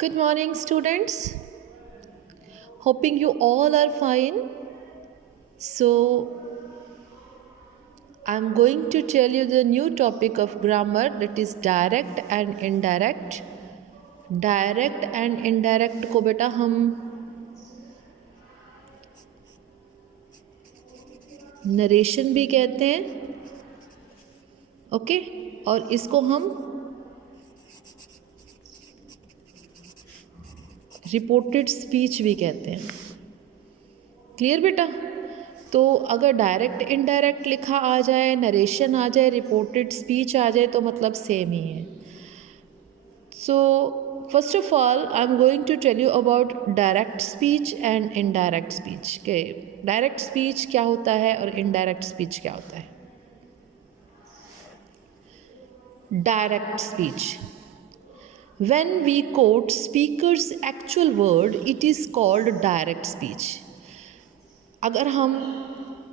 Good morning, students. Hoping you all are fine. So, I'm going to tell you the new topic of grammar, that is direct and indirect. Direct and indirect को बेटा हम narration भी कहते हैं, okay, और इसको हम reported speech भी कहते हैं। क्लियर बेटा? तो अगर डायरेक्ट इनडायरेक्ट लिखा आ जाए, नरेशन आ जाए, रिपोर्टेड स्पीच आ जाए तो मतलब सेम ही है। So first of all I am going to tell you about direct speech and indirect speech के डायरेक्ट स्पीच क्या होता है और इनडायरेक्ट स्पीच क्या होता है। Direct speech, when we quote speaker's actual word it is called direct speech। अगर हम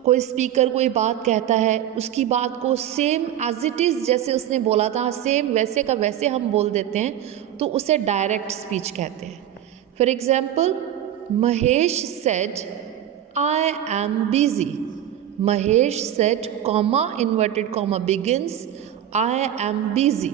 कोई स्पीकर कोई बात कहता है, उसकी बात को सेम एज इट इज़ जैसे उसने बोला था सेम वैसे का वैसे हम बोल देते हैं तो उसे डायरेक्ट स्पीच कहते हैं। For example, Mahesh said I am busy. Mahesh said comma inverted comma begins I am busy,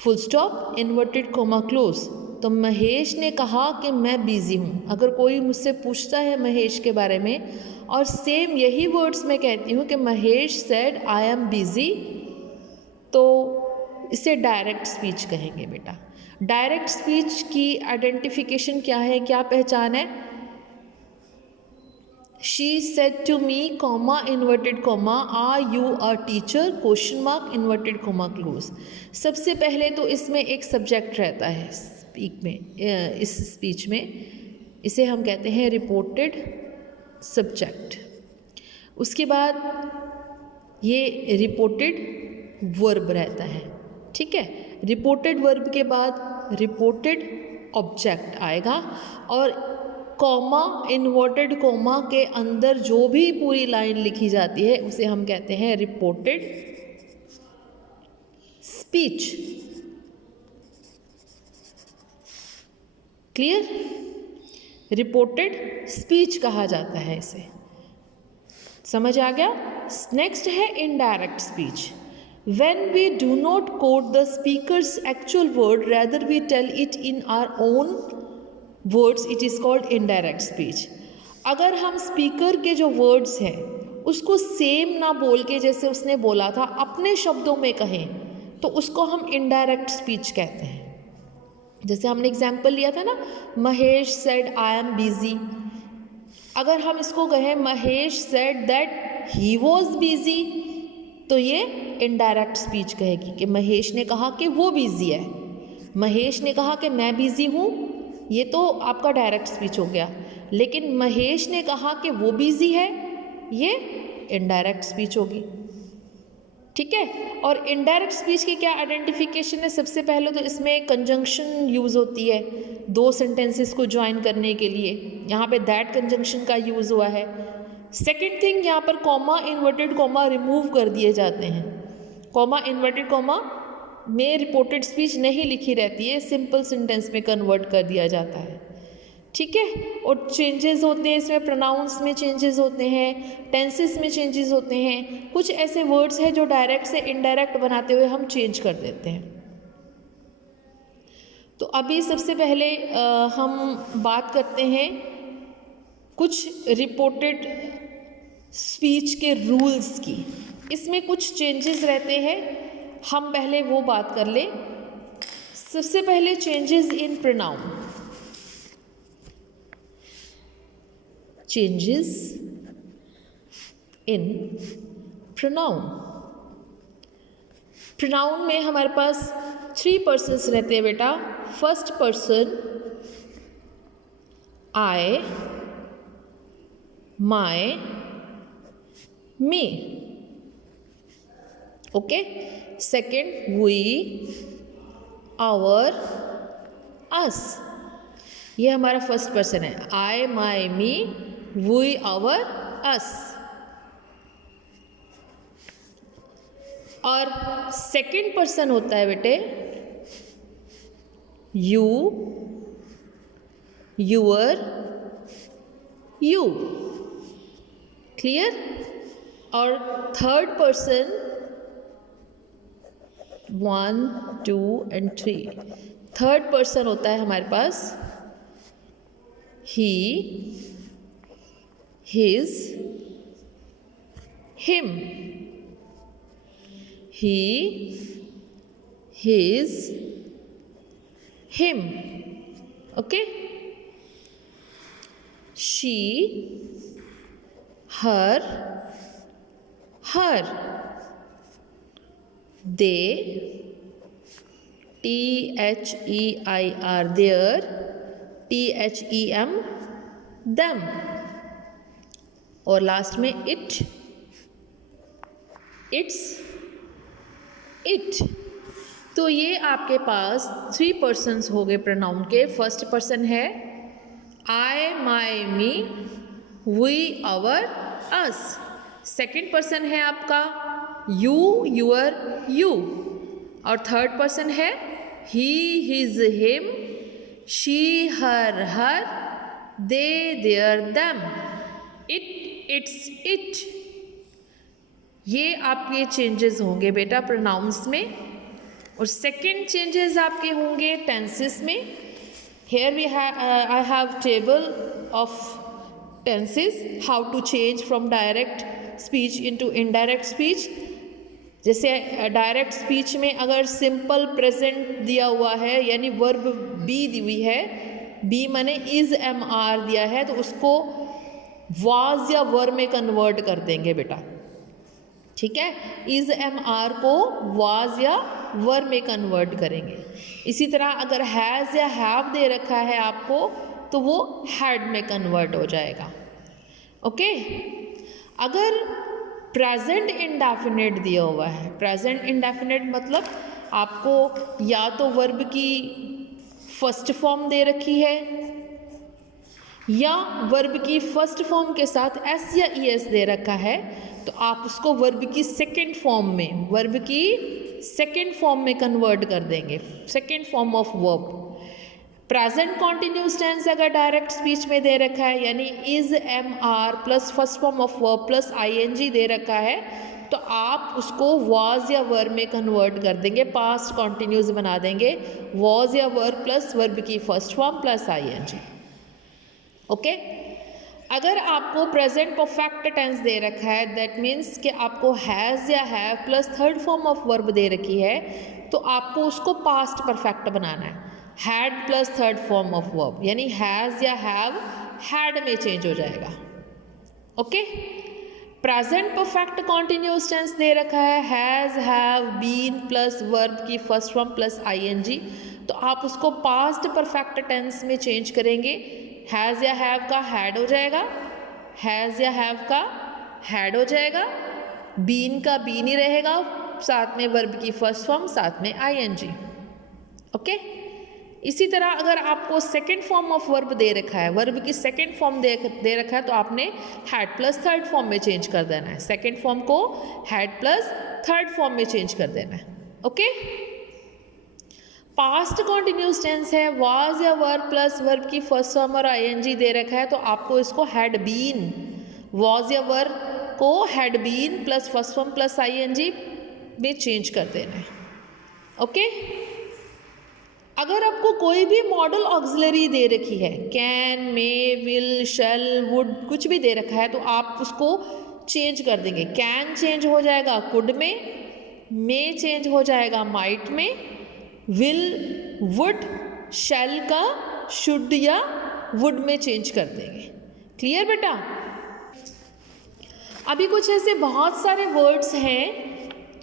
full stop inverted comma close. तो महेश ने कहा कि मैं बिज़ी हूँ। अगर कोई मुझसे पूछता है महेश के बारे में और सेम यही वर्ड्स मैं कहती हूँ कि Mahesh said I am busy, तो इसे डायरेक्ट स्पीच कहेंगे बेटा। डायरेक्ट स्पीच की आइडेंटिफिकेशन क्या है, क्या पहचान है? She said to me comma inverted comma are you a teacher question mark inverted comma close. सबसे पहले तो इसमें एक सब्जेक्ट रहता है स्पीक में, इस स्पीच में इसे हम कहते हैं रिपोर्टेड सब्जेक्ट। उसके बाद ये रिपोर्टेड वर्ब रहता है, ठीक है। रिपोर्टेड वर्ब के बाद रिपोर्टेड ऑब्जेक्ट आएगा और कॉमा इन्वर्टेड कॉमा के अंदर जो भी पूरी लाइन लिखी जाती है उसे हम कहते हैं reported speech. Clear? Reported speech कहा जाता है इसे। समझ आ गया? नेक्स्ट है indirect speech. When we do not quote the speaker's actual word, rather we tell it in our own words, it is called indirect speech। अगर हम स्पीकर के जो वर्ड्स हैं उसको सेम ना बोल के जैसे उसने बोला था अपने शब्दों में कहें तो उसको हम इनडायरेक्ट स्पीच कहते हैं। जैसे हमने एग्जाम्पल लिया था ना, Mahesh said I am busy. अगर हम इसको कहें Mahesh said that he was busy, तो ये इनडायरेक्ट स्पीच कहेगी कि महेश ने कहा कि वो बिजी है। महेश ने कहा कि मैं बिजी हूँ, ये तो आपका डायरेक्ट स्पीच हो गया। लेकिन महेश ने कहा कि वो बिजी है, ये इनडायरेक्ट स्पीच होगी, ठीक है। और इनडायरेक्ट स्पीच की क्या आइडेंटिफिकेशन है? सबसे पहले तो इसमें कंजंक्शन यूज़ होती है दो सेंटेंसेस को ज्वाइन करने के लिए, यहाँ पे दैट कंजंक्शन का यूज़ हुआ है। सेकेंड थिंग, यहाँ पर कॉमा इन्वर्टेड कॉमा रिमूव कर दिए जाते हैं। कॉमा इन्वर्टेड कॉमा में रिपोर्टेड स्पीच नहीं लिखी रहती है, सिंपल सेंटेंस में कन्वर्ट कर दिया जाता है, ठीक है। और चेंजेस होते हैं इसमें, प्रोनाउंस में चेंजेस होते हैं, टेंसेस में चेंजेस होते हैं। कुछ ऐसे वर्ड्स हैं जो डायरेक्ट से इनडायरेक्ट बनाते हुए हम चेंज कर देते हैं। तो अभी सबसे पहले हम बात करते हैं कुछ रिपोर्टेड स्पीच के रूल्स की। इसमें कुछ चेंजेस रहते हैं, हम पहले वो बात कर लें। सबसे पहले changes in pronoun. Changes in pronoun. Pronoun में हमारे पास 3 पर्सन्स रहते हैं बेटा। First person I, my, me, okay. Second we, our, us. ये हमारा फर्स्ट पर्सन है, I, my, me, we, our, us. और सेकेंड पर्सन होता है बेटे you, your, you. क्लियर? और third person 1, 2 and 3. Third person होता है हमारे पास he, his, him. He, his, him. Okay? She, her, her. They, THEIR, their, THEM, them. और लास्ट में it, its, it. तो ये आपके पास 3 पर्सन्स हो गए प्रोनाउन के. फर्स्ट पर्सन है I, my, me, we, our, us. Second person है आपका यू, यूअर, यू. और थर्ड पर्सन है he, his, him, she, her, her, they, their, them, it, its, it. ये आपके चेंजेस होंगे बेटा प्रोनाउंस में. और सेकंड चेंजेस आपके होंगे टेंसेस में. Here we I have table of tenses, how to change from direct speech into indirect speech. जैसे डायरेक्ट स्पीच में अगर सिंपल प्रेजेंट दिया हुआ है यानी वर्ब बी दी हुई है, बी माने इज, एम, आर दिया है, तो उसको वाज या वर में कन्वर्ट कर देंगे बेटा. ठीक है, इज, एम, आर को वाज या वर में कन्वर्ट करेंगे. इसी तरह अगर हैज़ या हैव दे रखा है आपको तो वो हैड में कन्वर्ट हो जाएगा. ओके. अगर प्रेजेंट इंडेफिनिट दिया हुआ है, प्रेजेंट इंडेफिनिट मतलब आपको या तो वर्ब की फर्स्ट फॉर्म दे रखी है या वर्ब की फर्स्ट फॉर्म के साथ एस या ई एस दे रखा है, तो आप उसको वर्ब की सेकेंड फॉर्म में, वर्ब की सेकेंड फॉर्म में कन्वर्ट कर देंगे, second form of verb. Present continuous tense अगर डायरेक्ट स्पीच में दे रखा है यानी is, am, are plus first form of verb plus ING दे रखा है, तो आप उसको वॉज या वर में कन्वर्ट कर देंगे, पास्ट कॉन्टिन्यूस बना देंगे. वॉज या वर प्लस वर्ब की first form plus ING. Okay. अगर आपको प्रेजेंट परफेक्ट टेंस दे रखा है, दैट मीन्स कि आपको हैज़ या have plus third form of verb दे रखी है, तो आपको उसको पास्ट परफेक्ट बनाना है. Had plus third form of verb यानी हैज़ या हैव हैड में चेंज हो जाएगा. Okay. Present perfect continuous tense दे रखा है has, have, been plus verb की फर्स्ट फॉर्म प्लस आईएनजी, तो आप उसको पास्ट परफेक्ट टेंस में चेंज करेंगे. हैज़ या हैव का हैड हो जाएगा, हैज़ या हैव का हैड हो जाएगा, बीन का बीन ही रहेगा, साथ में वर्ब की फर्स्ट फॉर्म, साथ में आईएनजी. ओके. इसी तरह अगर आपको सेकेंड फॉर्म ऑफ वर्ब दे रखा है, वर्ब की सेकेंड फॉर्म दे रखा है, तो आपने हैड प्लस थर्ड फॉर्म में चेंज कर देना है. सेकेंड फॉर्म को हैड प्लस थर्ड फॉर्म में चेंज कर देना है. ओके. पास्ट कॉन्टिन्यूस टेंस है, वाज या वर प्लस वर्ब की फर्स्ट फॉर्म और आईएनजी दे रखा है, तो आपको इसको हैड बीन, वाज या वर को had been plus first form plus ING में चेंज कर देना है. ओके. अगर आपको कोई भी मॉडल ऑक्सिलरी दे रखी है, can, may, will, shall, would, कुछ भी दे रखा है, तो आप उसको चेंज कर देंगे. कैन चेंज हो जाएगा कुड में, मे चेंज हो जाएगा माइट में, विल, वुड, शैल का शुड या वुड में चेंज कर देंगे. क्लियर बेटा? अभी कुछ ऐसे बहुत सारे वर्ड्स हैं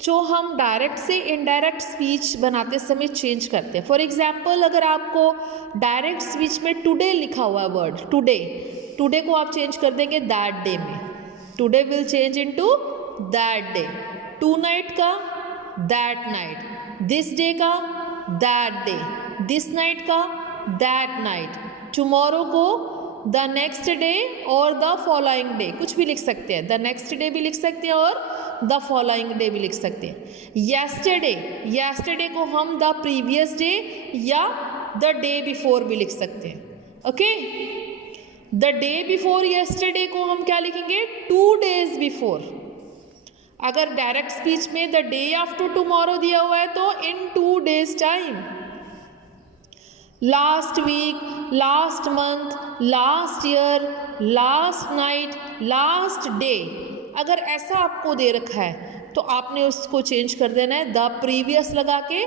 जो हम डायरेक्ट से इनडायरेक्ट स्पीच बनाते समय चेंज करते हैं. फॉर एग्जाम्पल अगर आपको डायरेक्ट स्पीच में टुडे लिखा हुआ है वर्ड टुडे, टुडे को आप चेंज कर देंगे दैट डे में. Today will change into that day. Tonight का दैट नाइट, दिस डे का दैट डे, दिस नाइट का दैट नाइट, टुमारो को द नेक्स्ट डे और द फॉलोइंग डे, कुछ भी लिख सकते हैं. द नेक्स्ट डे भी लिख सकते हैं और द फॉलोइंग डे भी लिख सकते हैं. येस्टरडे, येस्टरडे को हम द प्रीवियस डे या द डे बिफोर भी लिख सकते हैं। Okay, the day before yesterday को हम क्या लिखेंगे? 2 days बिफोर। अगर डायरेक्ट स्पीच में द डे आफ्टर टुमारो दिया हुआ है तो in 2 days time. Last week, last month, last year, last night, last day, अगर ऐसा आपको दे रखा है तो आपने उसको चेंज कर देना है द प्रीवियस लगा के,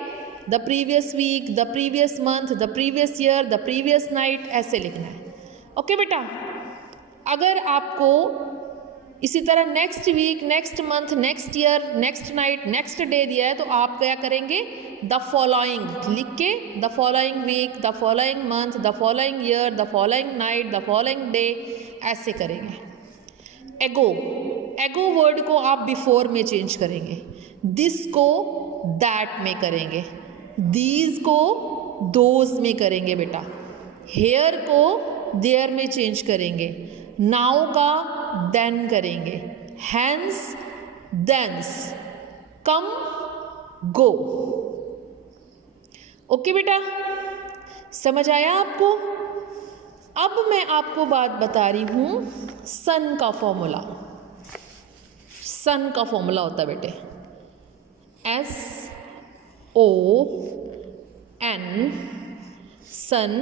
the previous week, the previous month, the previous year, the previous night, ऐसे लिखना है। ओके बेटा, अगर आपको इसी तरह next week, next month, next year, next night, next day दिया है तो आप क्या करेंगे? द फॉलोइंग लिख के, the following week, the following month, the following year, the following night, the following day, ऐसे करेंगे। एगो, एगो वर्ड को आप बिफोर में चेंज करेंगे, दिस को दैट में करेंगे, दीज को दोज में करेंगे बेटा, हेयर को देयर में चेंज करेंगे, नाउ का देन करेंगे, हैंस देंस, कम गो। ओके बेटा, समझ आया आपको? अब मैं आपको बात बता रही हूँ सन का फॉर्मूला। सन का फॉर्मूला होता है बेटे SON, सन,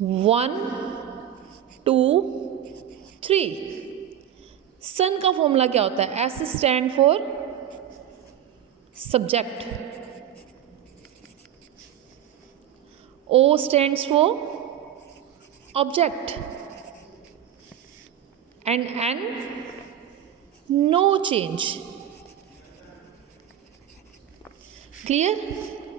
1 2 3। सन का फॉर्मूला क्या होता है? S stand for subject, O stands for object, and N no change। Clear?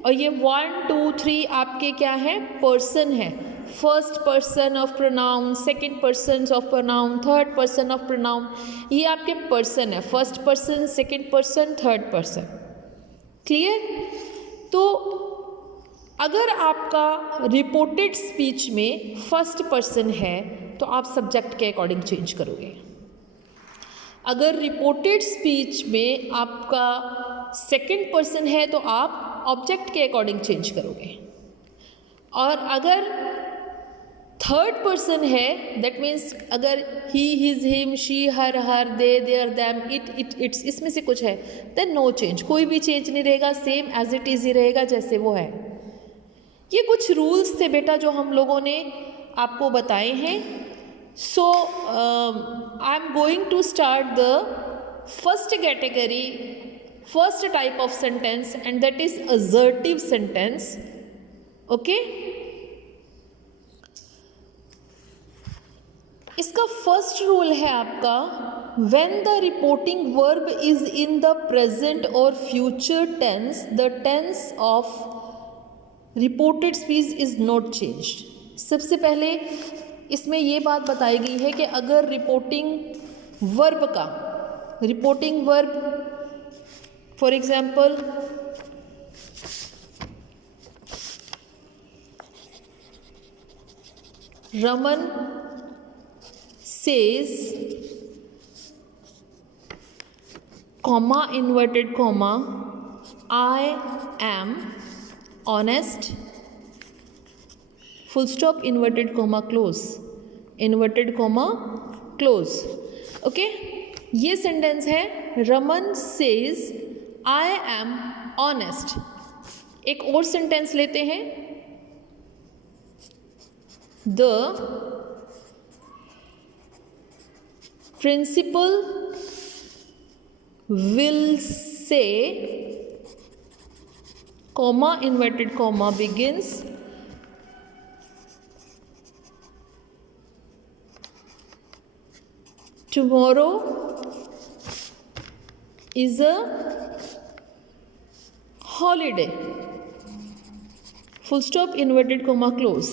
और ये 1 2 3 आपके क्या है? पर्सन है। First person of pronoun, second person of pronoun, third person of pronoun, ये आपके पर्सन है। First person, second person, third person. Clear? तो अगर आपका रिपोर्टेड स्पीच में फर्स्ट पर्सन है तो आप सब्जेक्ट के अकॉर्डिंग चेंज करोगे। अगर रिपोर्टेड स्पीच में आपका सेकंड पर्सन है तो आप ऑब्जेक्ट के अकॉर्डिंग चेंज करोगे। और अगर थर्ड पर्सन है, दैट मीन्स अगर he, his, him, she, her, they, their, them, it, its, इसमें से कुछ है, देन नो चेंज, कोई भी चेंज नहीं रहेगा, सेम एज इट इज़ ही रहेगा जैसे वो है। ये कुछ रूल्स थे बेटा जो हम लोगों ने आपको बताए हैं। So I am going to start the first category, first type of sentence, and that is assertive sentence. Okay, इसका फर्स्ट रूल है आपका, when the reporting verb is in the present और future tense, the tense of reported speech is not changed. सबसे पहले इसमें ये बात बताई गई है कि अगर reporting verb for example Raman says, comma, inverted comma, I am honest, full stop, inverted comma, close, inverted comma, close. Okay, ये सेंटेंस है Raman says I am honest. एक और सेंटेंस लेते हैं, the principal will say, comma, inverted comma, begins tomorrow is a holiday, full stop, inverted comma, close।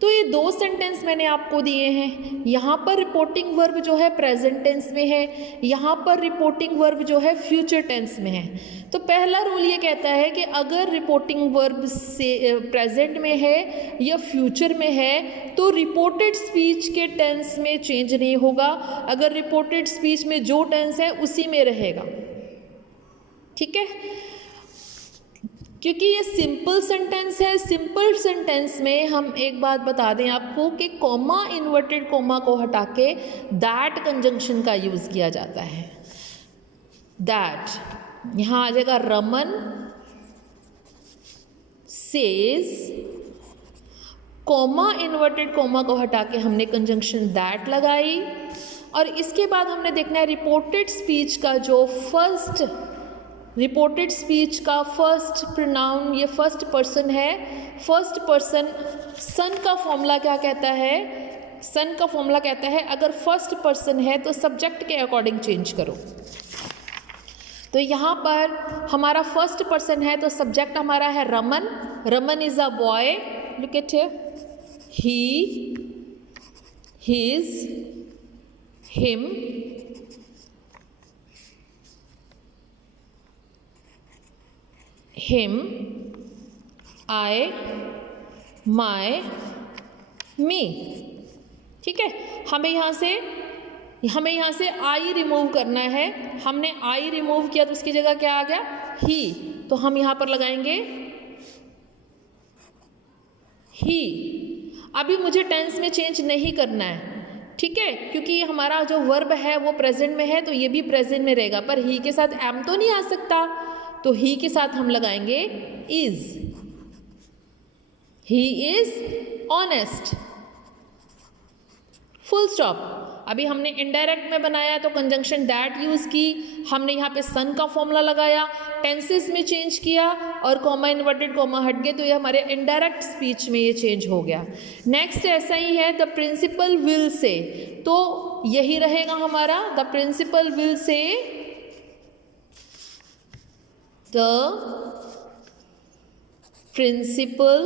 तो ये दो sentence मैंने आपको दिए हैं। यहाँ पर रिपोर्टिंग वर्ब जो है प्रेजेंट टेंस में है, यहाँ पर रिपोर्टिंग वर्ब जो है फ्यूचर टेंस में है। तो पहला रूल ये कहता है कि अगर रिपोर्टिंग वर्ब से प्रेजेंट में है या फ्यूचर में है तो रिपोर्टेड स्पीच के टेंस में चेंज नहीं होगा। अगर रिपोर्टेड स्पीच में जो टेंस है उसी में रहेगा। ठीक है। क्योंकि ये सिंपल सेंटेंस है, सिंपल सेंटेंस में हम एक बात बता दें आपको कि कॉमा, इन्वर्टेड कॉमा को हटा के दैट कंजंक्शन का यूज़ किया जाता है। दैट यहाँ आ जाएगा Raman says, comma, inverted comma को हटा के हमने कंजंक्शन दैट लगाई। और इसके बाद हमने देखना है रिपोर्टेड स्पीच का जो फर्स्ट, रिपोर्टेड स्पीच का फर्स्ट प्रोनाउन, ये फर्स्ट पर्सन है। फर्स्ट पर्सन सन का फॉर्मूला क्या कहता है? सन का फॉर्मूला कहता है अगर फर्स्ट पर्सन है तो सब्जेक्ट के अकॉर्डिंग चेंज करो। तो यहाँ पर हमारा फर्स्ट पर्सन है तो सब्जेक्ट हमारा है Raman. Raman is a boy, look at here, he, his, him, him, I, my, me। ठीक है, हमें यहाँ से आई रिमूव करना है। हमने आई रिमूव किया तो उसकी जगह क्या आ गया? ही। तो हम यहाँ पर लगाएंगे ही। अभी मुझे टेंस में चेंज नहीं करना है, ठीक है, क्योंकि हमारा जो वर्ब है वो प्रेजेंट में है तो ये भी प्रेजेंट में रहेगा, पर ही के साथ एम तो नहीं आ सकता, तो ही के साथ हम लगाएंगे is. He is honest, full stop. अभी हमने इनडायरेक्ट में बनाया तो कंजंक्शन दैट यूज़ की, हमने यहाँ पे सन का फॉर्मूला लगाया, टेंसेस में चेंज किया और कॉमा, इन्वर्टेड कॉमा हट गए, तो ये हमारे इनडायरेक्ट स्पीच में ये चेंज हो गया। नेक्स्ट ऐसा ही है, द प्रिंसिपल विल से, तो यही रहेगा हमारा, the principal will say, the principal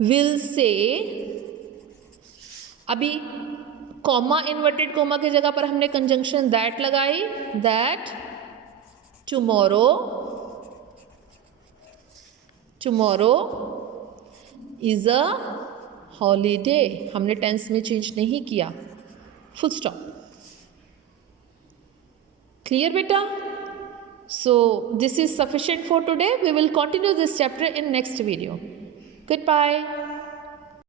will say। अभी कॉमा, इन्वर्टेड कॉमा की जगह पर हमने कंजंक्शन दैट लगाई, that tomorrow, tomorrow is a holiday. हमने टेंस में चेंज नहीं किया, full stop. Clear beta? So this is sufficient for today. We will continue this chapter in next video. Goodbye.